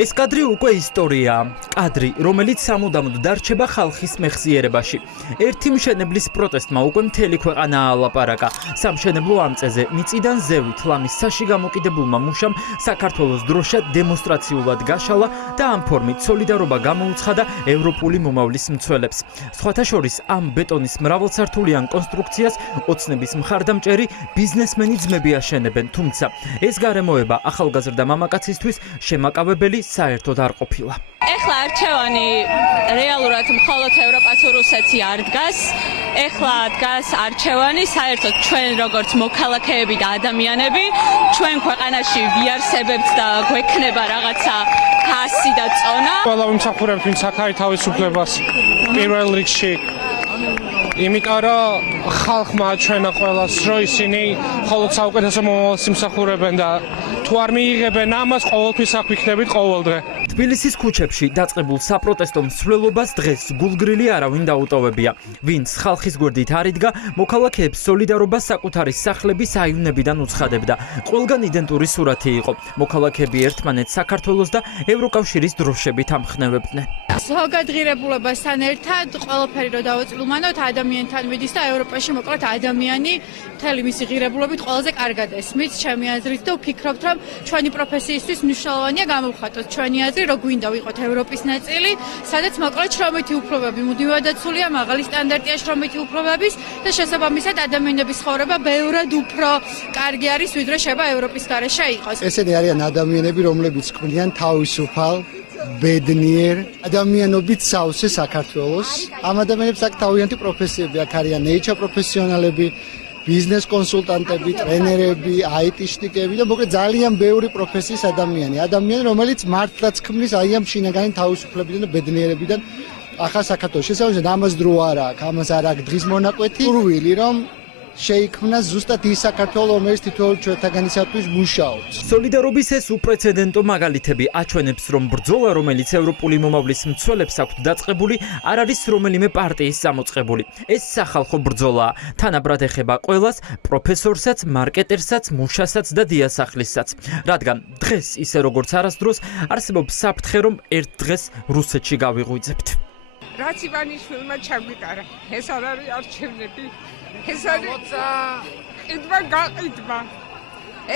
ეს კადრი უკვე ისტორიაა. კადრი, რომელიც სამუდამოდ დარჩება ხალხის მეხსიერებაში. ერთი მშენებლის პროტესტმა უკვე მთელი ქვეყანა ალაპარაკა. სამშენებლო ამწეზე მიწიდან ზევით ლამის საში გამოკიდებულმა მუშამ საქართველოს დროშა დემონსტრაციულად გაშალა და ამ ფორმით სოლიდარობა გამოუცხადა ევროპული მომავლის მცველებს. სხვათა შორის ამ ბეტონის მრავალსართულიან კონსტრუქციას ოცნების მხარდამჭერი ბიზნესმენი ძმები აშენებენ, თუმცა ეს გარემოება ახალგაზრდა მამაკაცისთვის შემაკავებელი საერთოდ არ ყოფილა. ეხლა არჩევანი რეალურად მხოლოდ ევროპა თუ რუსეთი არ დგას. ეხლა დგას არჩევანი საერთოდ ჩვენ როგორც მოქალაქეები და ადამიანები, ჩვენ ქვეყანაში ვიარსებებთ და გვექნება რაღაცა ხასი და წონა. ყველა ვიმსახურებთ ვინც აქ თავისუფლებას პირველ რიგში. იმიტომ რომ ხალხმა ჩვენა ყველას რომ ისინი მხოლოდ საუკეთესო მომავალს იმსახურებენ და თუ არ მიიღებენ ამას ყოველთვის აქ ვიქნებით ყოველდღე. თბილისის ქუჩებში დაწყებულ საპროტესტო მსვლელობას დღეს გულგრილი არავინ დაუტოვებია. ვინც ხალხის გვერდით არ იდგა, მოქალაქეებს სოლიდარობას საკუთარი სახლების აივნებიდან უცხადებდა. ყველგან იდენტური სურათი იყო. მოქალაქეები ერთმანეთს საქართველოს და ევროკავშირის დროშებით ამხნევებდნენ. ზოგადღირებულებასთან ერთად ყველაფერი რო დავაწილულმანოთ ადამიანთან მიდის და ევროპაში მოკლედ ადამიანი მთელი მისი ღირებულებით ყველაზე კარგად ესმის ჩემი აზრით და ვფიქრობთ რომ ჩვენი პროფესიისთვის მნიშვნელოვანია გამოვხატოთ ჩვენი აზრი რო გვინდა ვიყოთ ევროპის ნაწილი სადაც მოკლედ შრომითი უფლებები მუდმივად დაცულია მაღალი სტანდარტია შრომითი უფლებების და შესაბამისად ადამიანების ცხოვრება ბევრად უფრო კარგი არის ვიდრე შეება ევროპის გარეშე იყოს. ესენი არიან ადამიანები რომლებიც ქმნიან თავისუფალ ბედნიერ ადამიანობით სავსე საქართველოს. ამ ადამიანებს აქ თავიანთი პროფესიები აქ არიან HR პროფესიონალები, ბიზნეს კონსულტანტები, ტრენერები, IT-შტიკები და მოკლედ ძალიან ბევრი პროფესიის ადამიანი, რომელიც მართლაც ქმნის აი ამ შინაგანი თავისუფლებიდან და ბედნიერებიდან ახალ საქართველოს. შესაბამისად ამას დრო არ აქვს, ამას არ აქვს დღის მონაკვეთი. სურვილი რომ შეიქმნა ზუსტად ის საქართველო, რომელიც თითოეულ ჩვენთაგანისათვის მუშაობს. სოლიდარობის ეს უპრეცედენტო მაგალითები აჩვენებს, რომ ბრძოლა, რომელიც ევროპული მომავლის მცველებს აქვთ დაწყებული, არ არის რომელიმე პარტიის გამოწყებული. ეს სახალხო ბრძოლაა. თანაბრად ეხება ყველას, პროფესორსაც, მარკეტერსაც, მუშასაც და დიასახლისსაც. რადგან დღეს ისე როგორც არასდროს არსებობს საფრთხე, რომ ერთ დღეს რუსეთში გავიღვიძებთ. რაც ივანიშვილმა ჩაგვიტარა, ეს არ არის არჩევნები. ეს არის ყიდვა გაყიდვა.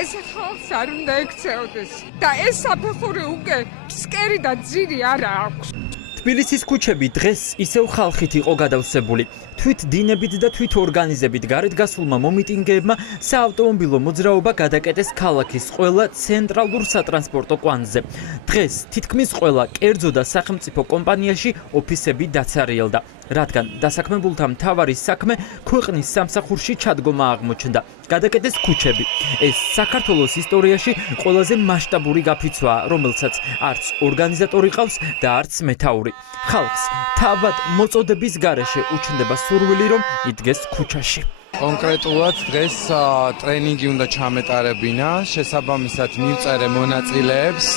ეს ხალხს არ უნდა ექცეოდეს და ეს საფეხური უკვე ფსკერი და ძირი არ აქვს. თბილისის ქუჩები დღეს ისევ ხალხით იყო გადავსებული. თვით დინებით და თვით ორგანიზებით გარეთ გასულმა მომიტინგეებმა საავტომობილო მოძრაობა გადაკეტეს ქალაქის ყველა ცენტრალურ სატრანსპორტო კვანძზე. დღეს თითქმის ყველა კერძო და სახელმწიფო კომპანიაში ოფისები დაცარიელდა. რადგან დასაქმებულთა მთავარი საქმე ქვეყნის სამსახურში ჩადგომა აღმოჩნდა. გადაკეტეს ქუჩები. ეს საქართველოს ისტორიაში ყველაზე მასშტაბური გაფიცვაა, რომელსაც არც ორგანიზატორი ყავს და არც მეთაური. ხალხს თავად მოწოდების გარეშე უჩნდება სურვილი, რომ იდგეს ქუჩაში. კონკრეტულად დღეს ტრენინგი უნდა ჩამეტარებინა, შესაბამისად მივწერე მონაწილეებს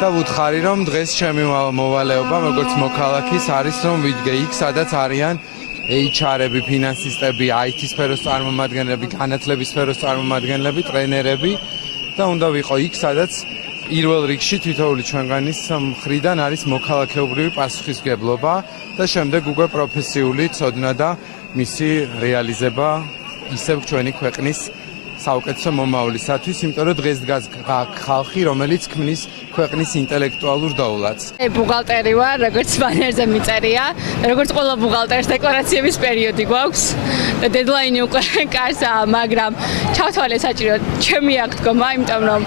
და ვუთხარი, რომ დღეს ჩემი მოვალეობა, როგორც მოქალაქის, არის რომ ვიდგე იქ, სადაც არიან HR-ები, ფინანსისტები, IT სფეროს წარმომადგენლები, განათლების სფეროს წარმომადგენლები, ტრენერები და უნდა ვიყო იქ, სადაც პირველ რიგში თითოეული ჩვენგანის მხრიდან არის მოქალაქეობრივი პასუხისმგებლობა და შემდეგ უკვე პროფესიული ცოდნა და მისი რეალიზება ისევ ჩვენი ქვეყნის საუკეთესო მომავლისათვის, იმიტომ რომ დღეს დგას ხალხი, რომელიც ქმნის ქვეყნის ინტელექტუალურ დოვლადს. ბუღალტერი ვარ, როგორც ბანერზე მიწერია, როგორც ყველა ბუღალტერს დეკლარაციების პერიოდი გვაქვს და დედლაინი უკვე კარსაა, მაგრამ ჩავთვალე საჭიროდ ჩემი აქ დგომა, იმიტომ რომ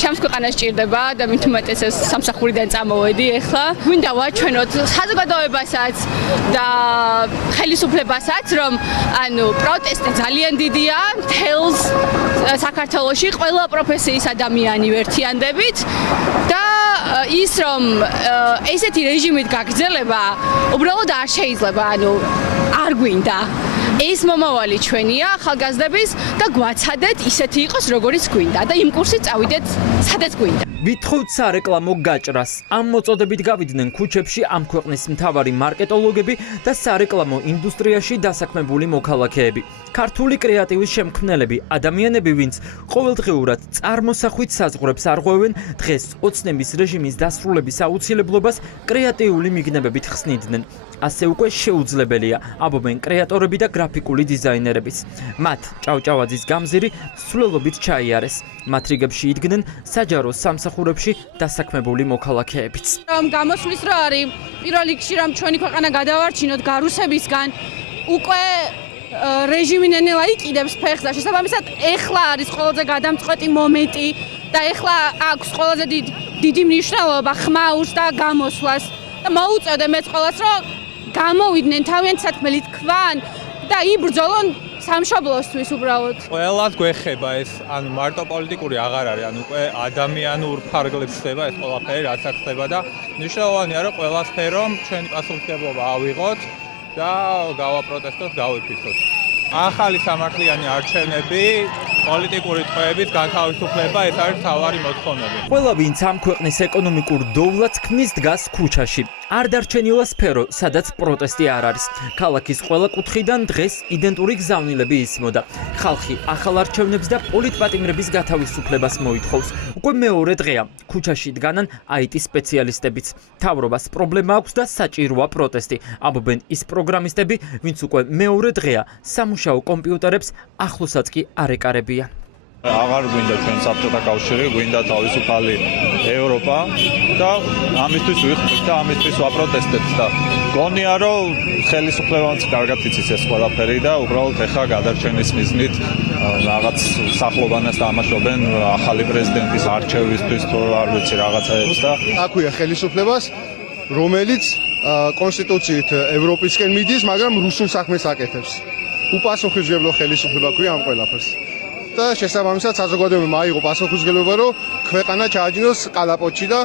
ჩემს ქვეყანას ჭირდება და მით უმეტესეს სამსახურიდან წამოვედი ახლა. მინდა ვაჩვენოთ საზოგადოებასაც და ხელისუფლებასაც, რომ პროტესტი ძალიან დიდია, თელს საქართველოში ყველა პროფესიის ადამიანი ვერთიანდებით და ის რომ ესეთი რეჟიმით გაგრძელება უბრალოდ არ შეიძლება, არ გვინდა. ეს მომავალი ჩვენია, ახალგაზრდების და გვაცადეთ ისეთი იყოს, როგორიც გვინდა და იმ კურსით წავიდეთ, სადაც გვინდა. ვითხოვთ სარეკლამო გაჭრას. ამ მოწოდებით გავიდნენ ქუჩებში ამ ქვეყნის მთავარი მარკეტოლოგები და სარეკლამო ინდუსტრიაში დასაქმებული მოქალაქეები. ქართული კრეატივის შემქმნელები, ადამიანები, ვინც ყოველდღიურად წარმოსახვით საზღვრებს არღვევენ, დღეს ოცნების რეჟიმის დასრულების აუცილებლობას კრეატიული მიგნებებით ხსნიდნენ. ასე უკვე შეუძლებელია, ამბობენ კრეატორები და გრაფიკული დიზაინერებიც. მათ ჭავჭავაძის გამზირი სრულობით ჩაიარეს. მათ რიგებში იდგნენ საჯარო სამსახურებში დასაქმებული მოქალაქეებიც. გამოსვლის რა არის პირველ რიგში რომ ჩვენი ქვეყანა გადავარჩინოთ გარუსებისგან უკვე რეჟიმი ნენელა იყიდებს ფეხს და შესაბამისად ეხლა არის ყველაზე გადამწყვეტი მომენტი და ეხლა აქვს ყველაზე დიდი მნიშვნელობა ხმაურს და გამოსვლას და მოუწოდე მეც ყველას რომ გამოვიდნენ თავიანთ საქმელი თქვან და იბრძოლონ სამშობლოსთვის უბრალოდ. ყველას გვეხება ეს, ანუ მარტო პოლიტიკური აღარ არის, ანუ უკვე ადამიანურ ფარგლებს ხდება ეს ყველაფერი, რაც აქ ხდება და მნიშვნელოვანია რომ ყველა სფერო ჩვენი პასუხისმგებლობა ავიღოთ და გავაპროტესტოთ, გავიფიცოთ. ახალი სამართლიანი არჩევნები, პოლიტიკური ტყვეების განთავისუფლება ეს არის მთავარი მოთხოვნები. ყველა ვინც ამ ქვეყნის ეკონომიკურ დოვლას ქმნის დგას ქუჩაში. არ დარჩენილა სფერო, სადაც პროტესტი არ არის. ქალაქის ყველა კუთხიდან დღეს იდენტური გზავნილები ისმოდა. ხალხი ახალ არჩევნებს და პოლიტპატიმრების გათავისუფლებას მოითხოვს. უკვე მეორე დღეა. ქუჩაში დგანან IT სპეციალისტებიც. მთავრობას პრობლემა აქვს და საჭიროა პროტესტი. ამბობენ ის პროგრამისტები, ვინც უკვე მეორე დღეა სამუშაო კომპიუტერებს ახლოსაც კი არ ეკარებიან. აღარ გვინდა ჩვენ საბჭოთა კავშირი, გვინდა თავისუფალი ევროპა და ამისთვის ვიხმართ და ამისთვის ვაპროტესტებთ და გონია რომ ხელისუფლებამ კარგად იცის ეს ყველაფერი და უბრალოდ ეხა გადარჩენის მიზნით რაღაც სახლობანას თამაშობენ ახალი პრეზიდენტის არჩევისთვის თუ არ ვიცი რაღაცაებს და აქვია ხელისუფლებას რომელიც კონსტიტუციით ევროპისკენ მიდის, მაგრამ რუსულ საქმეს აკეთებს. უპასუხისმგებლო ხელისუფლება ქვია ამ ყველაფერს. და შესაბამისად საზოგადოებამ აიღო პასუხისმგებლობა, რომ ქვეყანა ჩააჯინოს კალაპოტში და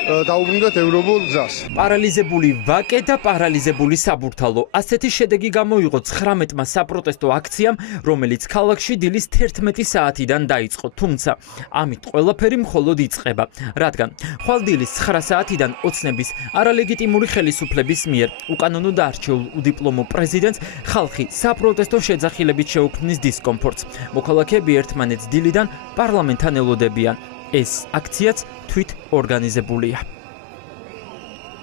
დაუბრუნდეთ ევროპულ გზას. პარალიზებული ვაკე და პარალიზებული საბურთალო. ასეთი შედეგი გამოიღო 19-მა საპროტესტო აქციამ, რომელიც ქალაქში დილის 11 საათიდან დაიწყო. თუმცა ამით ყველაფერი მხოლოდ იწყება, რადგან ხვალ დილის 9 საათიდან ოცნების არალეგიტიმური ხელისუფლების მიერ უკანონოდ არჩეულ უდიპლომო პრეზიდენტს ხალხი საპროტესტო შეძახილებით შეუქმნის დისკომფორტს. მოქალაქეები ერთმანეთს დილიდან პარლამენტთან ელოდებიან. ეს აქციაც თვით ორგანიზებულია.